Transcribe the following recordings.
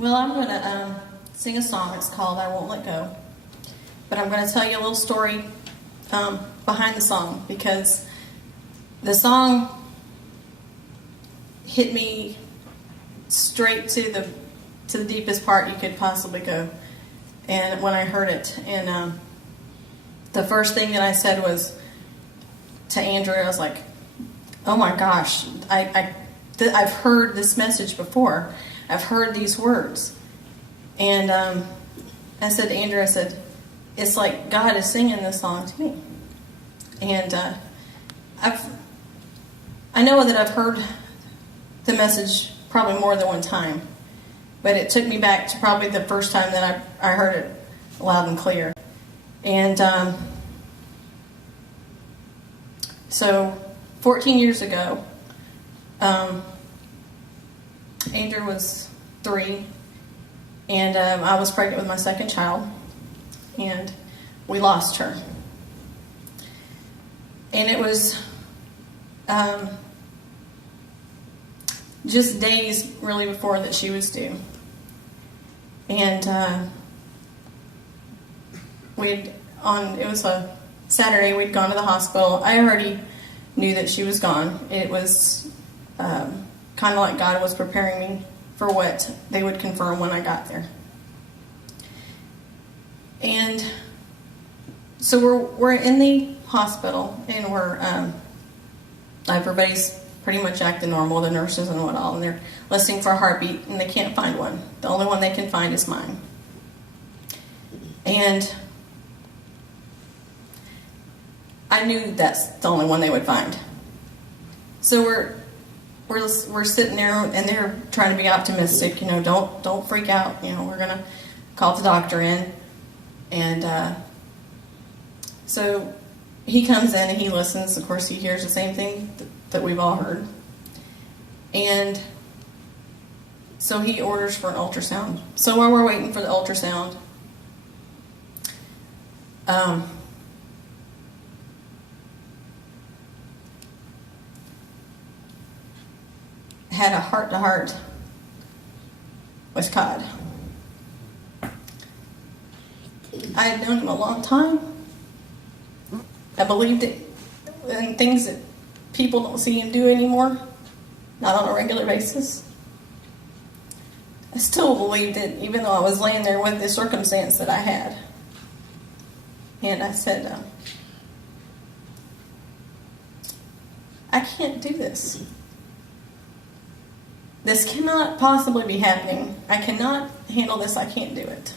Well, I'm going to sing a song. It's called I Won't Let Go. But I'm going to tell you a little story behind the song, because the song hit me straight to the deepest part you could possibly go. And when I heard it, and the first thing that I said was to Andrew, I was like, "Oh my gosh, I've heard this message before. I've heard these words." And I said to Andrew, I said, "It's like God is singing this song to me." And I know that I've heard the message probably more than one time, but it took me back to probably the first time that I heard it loud and clear. And so 14 years ago, Andrew was 3, and I was pregnant with my second child, and we lost her. And it was just days really before that she was due. And it was a Saturday, we'd gone to the hospital. I already knew that she was gone. It was kind of like God was preparing me for what they would confirm when I got there. And so we're in the hospital, and everybody's pretty much acting normal, the nurses and whatnot, and they're listening for a heartbeat, and they can't find one. The only one they can find is mine. And I knew that's the only one they would find. So we're sitting there, and they're trying to be optimistic. Don't freak out. We're gonna call the doctor in, and so he comes in and he listens. Of course, he hears the same thing that we've all heard, and so he orders for an ultrasound. So while we're waiting for the ultrasound, had a heart-to-heart with God. I had known him a long time. I believed it in things that people don't see him do anymore, not on a regular basis. I still believed it, even though I was laying there with the circumstance that I had. And I said, I can't do this. This cannot possibly be happening. I cannot handle this. I can't do it.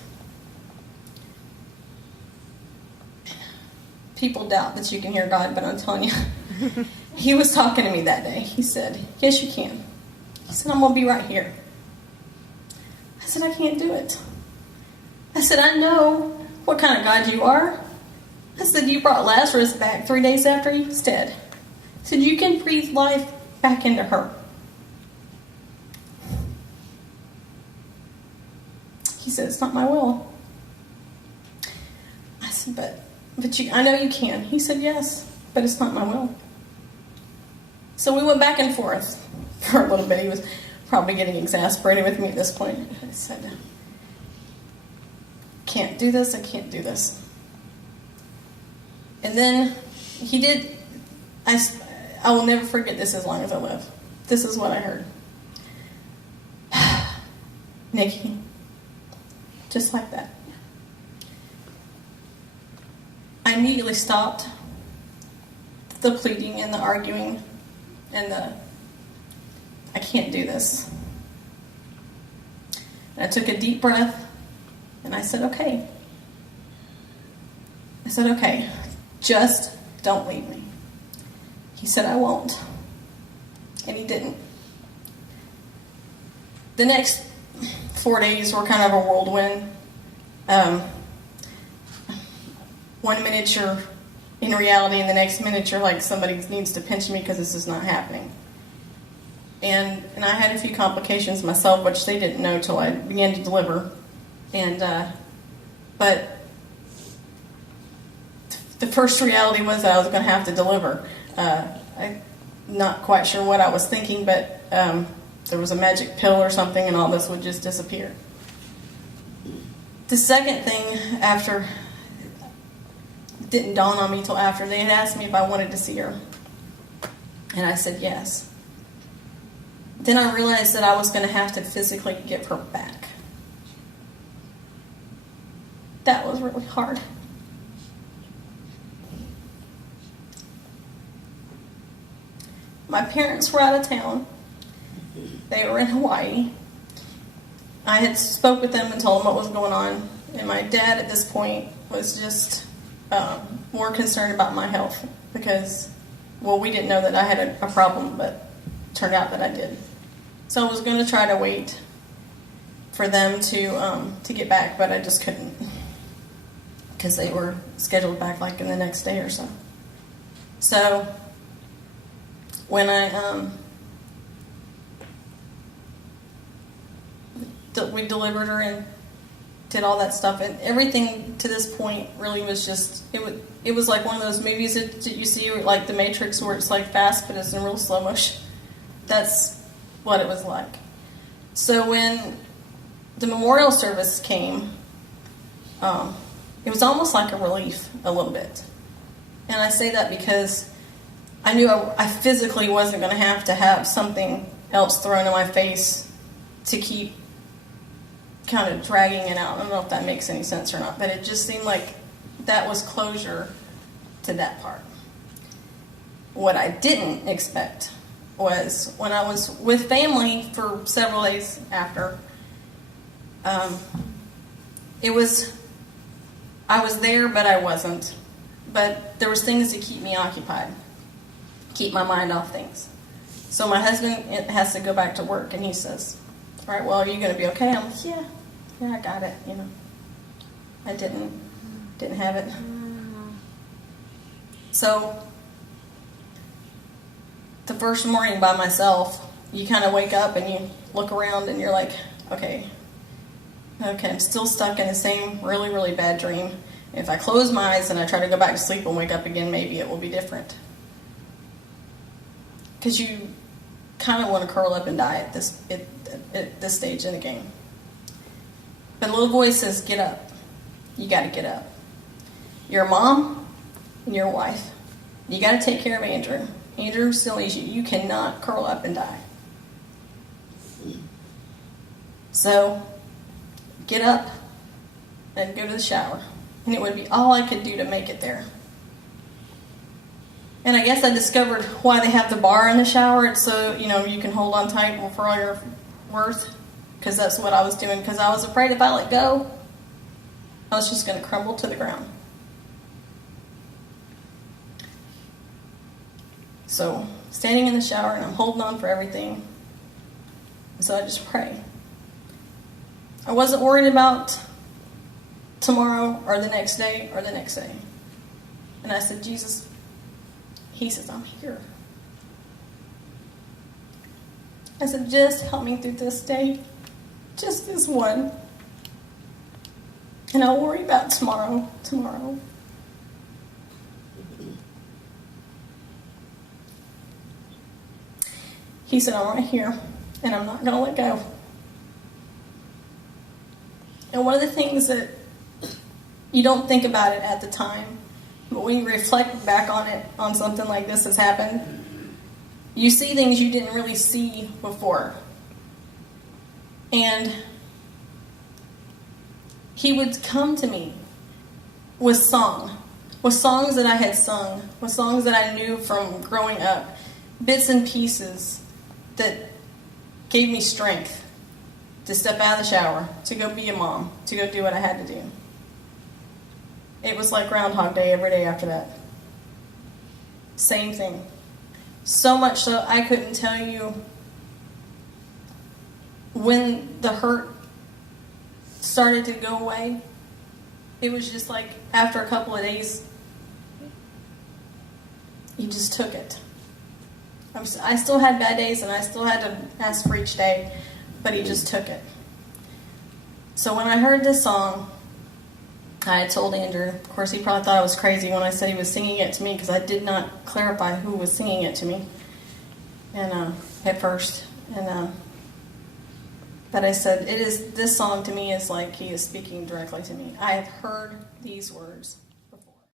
People doubt that you can hear God, but I'm telling you, he was talking to me that day. He said, "Yes, you can." He said, "I'm going to be right here." I said, "I can't do it." I said, "I know what kind of God you are." I said, "You brought Lazarus back 3 days after he was dead." I said, "You can breathe life back into her." He said, "It's not my will." I said, but I know you can. He said, "Yes, but it's not my will." So we went back and forth for a little bit. He was probably getting exasperated with me at this point. I said, "Can't do this. I can't do this." And then he did. I will never forget this as long as I live. This is what I heard. "Nikki," just like that. I immediately stopped the pleading and the arguing and I can't do this. And I took a deep breath and I said, "Okay." I said, "Okay, just don't leave me." He said, "I won't." And he didn't. The next 4 days were kind of a whirlwind. 1 minute you're in reality, and the next minute you're like, somebody needs to pinch me because this is not happening. And I had a few complications myself, which they didn't know till I began to deliver. And but the first reality was that I was going to have to deliver. I'm not quite sure what I was thinking, but there was a magic pill or something, and all this would just disappear. The second thing after, it didn't dawn on me till after, they had asked me if I wanted to see her. And I said yes. Then I realized that I was going to have to physically give her back. That was really hard. My parents were out of town. They were in Hawaii. I had spoke with them and told them what was going on. And my dad at this point was just more concerned about my health because, well, we didn't know that I had a problem, but it turned out that I did. So I was going to try to wait for them to get back, but I just couldn't because they were scheduled back like in the next day or so. So when we delivered her and did all that stuff, and everything to this point really was just, it was like one of those movies that you see, like The Matrix, where it's like fast but it's in real slow motion. That's what it was like. So when the memorial service came, it was almost like a relief a little bit. And I say that because I knew I physically wasn't going to have something else thrown in my face to keep kind of dragging it out. I don't know if that makes any sense or not, but it just seemed like that was closure to that part. What I didn't expect was when I was with family for several days after, I was there, but I wasn't. But there was things to keep me occupied, keep my mind off things. So my husband has to go back to work, and he says, all right, well, are you going to be okay? I'm like, yeah, I got it, I didn't have it. So the first morning by myself, you kind of wake up and you look around and you're like, okay, I'm still stuck in the same really, really bad dream. If I close my eyes and I try to go back to sleep and wake up again, maybe it will be different. Because you kind of want to curl up and die at this stage in the game. But a little voice says, get up. You got to get up. You're a mom and you're a wife. You got to take care of Andrew. Andrew still needs you. You cannot curl up and die. So, get up and go to the shower. And it would be all I could do to make it there. And I guess I discovered why they have the bar in the shower. It's so, you can hold on tight for all your worth. Because that's what I was doing. Because I was afraid if I let go, I was just going to crumble to the ground. So, standing in the shower and I'm holding on for everything. And so I just pray. I wasn't worried about tomorrow or the next day or the next day. And I said, Jesus, he says, I'm here. I said, just help me through this day. Just this one. And I'll worry about tomorrow. He said, I'm right here, and I'm not going to let go. And one of the things that you don't think about it at the time, but when you reflect back on it, on something like this has happened, you see things you didn't really see before. And he would come to me with songs that I had sung, with songs that I knew from growing up, bits and pieces that gave me strength to step out of the shower, to go be a mom, to go do what I had to do. It was like Groundhog Day every day after that. Same thing. So much so I couldn't tell you when the hurt started to go away. It was just like after a couple of days, he just took it. I still had bad days and I still had to ask for each day, but he just took it. So when I heard this song, I told Andrew, of course he probably thought I was crazy when I said he was singing it to me because I did not clarify who was singing it to me and at first. And But I said, this song to me is like he is speaking directly to me. I have heard these words